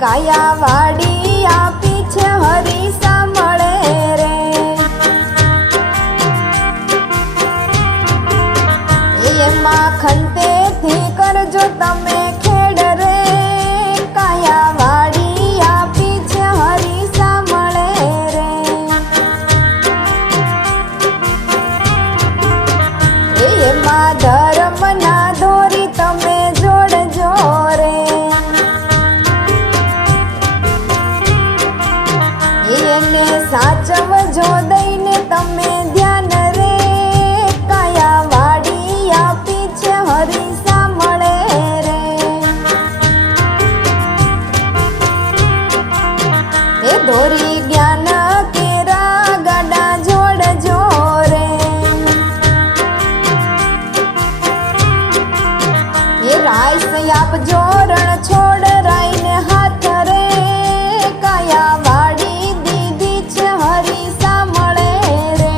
કાયા વાડી આપી છે હરી સાંભળે રે એમાં ખંતેથી કરજો તમે ખેડ રે કાયા વાડી આપી છે હરી સાંભળે રે એમાં ધર્મના દોરી તમે જોડજો રે એને સાચવજો દઈને તમે ધ્યાન રે કાયા વાડી આપી છે હરી સાંભળે રે એ દોરી જ્ઞાન કેરા ગાડા જોડજો રે એ રાઈસ આપજો રણ છોડ રાઈને હાથ રે કાયા વાડી દીધી છે હરી સાંભળે રે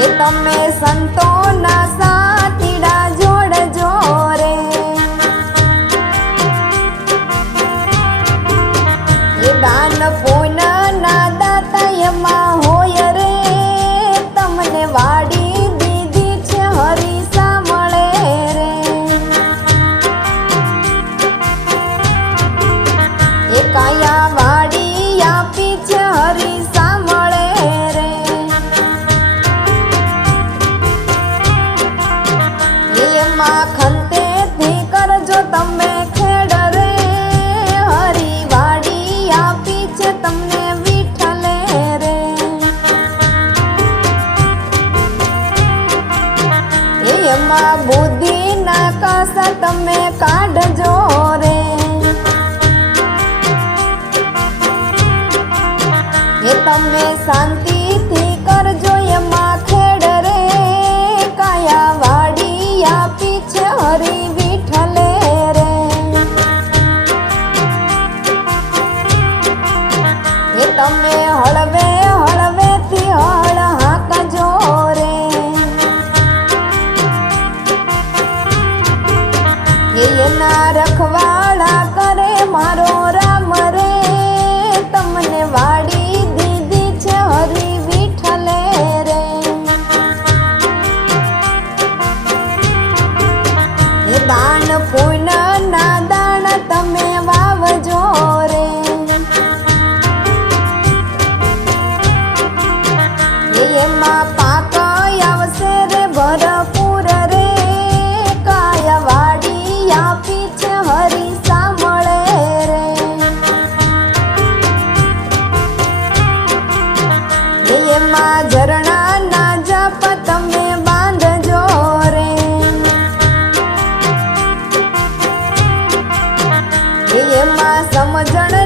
એ તમે સંતોના સાથીડા જોડજો રે એ દાન પુણ્યના દાતા એમાં હોય રે તમને વાડી દીધી છે હરી સાંભળે રે એ કાયા વાડી આપી છે હરી સાંભળે રે એમાં ખંતેથી કરજો તમે ખેડ રે હરી વાડી આપી છે તમને વિઠ્ઠલે રે એમાં બુદ્ધિના કાસા તમે કાઢજો રે એ તમે શાંતિથી કરજો એમાં ખેડ રે કાયા વાડી આપી છે હરી વિઠ્ઠલે રે એ તમે હળવે હળવેથી હળ હાંકજો રે એના રખવાળા કરે મારો રામ રે તમને વાડી દીધી છે હરી વિઠ્ઠલે રે એ દાન પુણ્યના દાણ તમે વાવજો રે એમાં પાક આવશે રે ભરપૂર રે કાયા વાડી આપી છે હરી સાંભળે રે એમાં ઝરણાના જપ તમે બાંધજો રે એમાં સમજણ